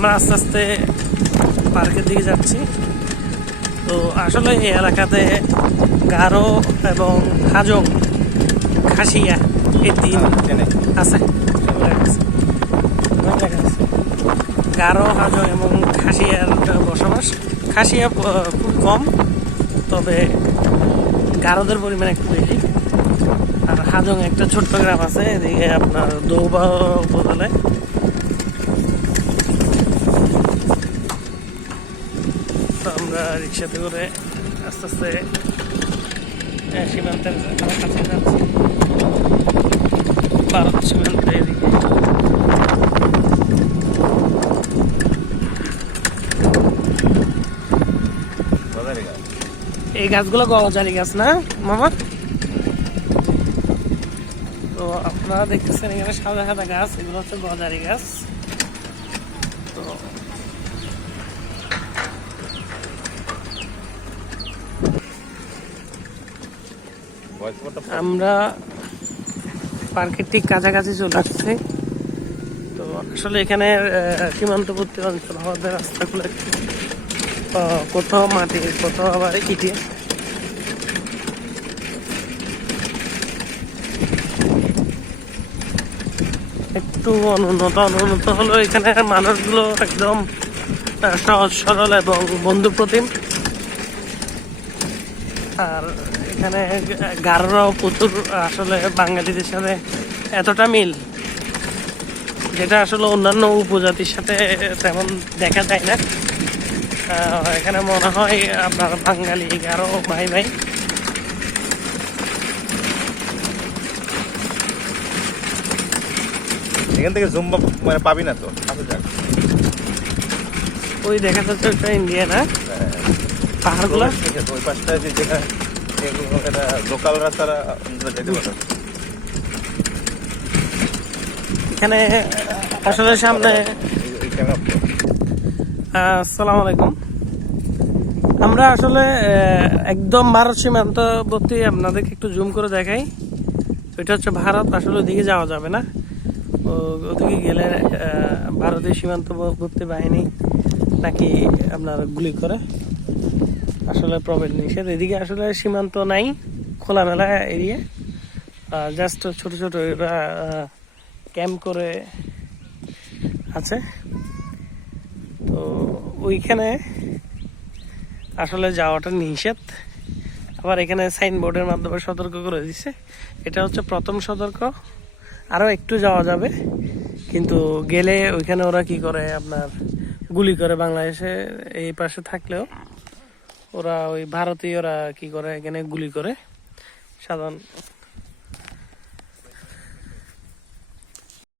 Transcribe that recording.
আমরা আস্তে আস্তে পার্কের দিকে যাচ্ছি। তো আসলে এই এলাকাতে গারো এবং হাজং, খাসিয়া এই তিন আছে। গারো, হাজং এবং খাসিয়ার বসবাস। খাসিয়া খুব কম, তবে গারোদের পরিমাণ একটু বেশি। আর হাজং একটা ছোট্ট গ্রাম আছে এদিকে আপনার দৌবা উপজেলায়। তো আমরা রিক্সাতে করে আস্তে আস্তে সীমান্তের কাছে যাচ্ছি, ভারত সীমান্তের এদিকে। এই গাছগুলো গজারি গাছ না মামা? তো আপনারা দেখতেছেন এখানে সাদা সাদা গাছ, এগুলো হচ্ছে গজারি গাছ। তো আমরা পার্কের ঠিক কাছাকাছি চলে আসছি। তো আসলে এখানে সীমান্তবর্তী অঞ্চল হওয়াতে রাস্তাগুলো কোথাও মাটি, কোথাও আবার ইটে। একটু অনুন্নত হলো এখানে মানুষগুলো একদম সহজ সরল এবং বন্ধুপ্রতিম। আর এখানে গারোরাও প্রচুর আসলে বাঙালিদের সাথে এতটা মিল, যেটা আসলে অন্যান্য উপজাতির সাথে তেমন দেখা যায় না। এখানে মনে হয় আপনার বাঙালি গারো ভাই ভাই। এখান থেকে জুম মানে পাবি না তো। ওই দেখা যাচ্ছে ওইটা ইন্ডিয়া না, পাহাড়গুলো ওই পাশটায় যে লোকাল রাস্তারা যেতে পারে। এখানে আসলে সামনে। আসসালামু আলাইকুম। আমরা আসলে একদম ভারত সীমান্তবর্তী, আপনাদেরকে একটু জুম করে দেখাই। ওইটা হচ্ছে ভারত, আসলে ওদিকে যাওয়া যাবে না। ওদিকে গেলে ভারতীয় সীমান্তবর্তী বাহিনী নাকি আপনার গুলি করে, আসলে প্রবেশ নিষেধ। এদিকে আসলে সীমান্ত নাই, খোলামেলা এরিয়া, জাস্ট ছোট ছোট ক্যাম্প করে আছে। তো ওইখানে আসলে যাওয়াটা নিষেধ। আবার এখানে সাইনবোর্ডের মাধ্যমে সতর্ক করে দিচ্ছে। এটা হচ্ছে প্রথম সতর্ক। আরও একটু যাওয়া যাবে, কিন্তু গেলে ওইখানে ওরা কি করে আপনার গুলি করে। বাংলাদেশে এই পাশে থাকলেও ওরা ওই ভারতীয়রা কি করে এখানে গুলি করে সাধারণ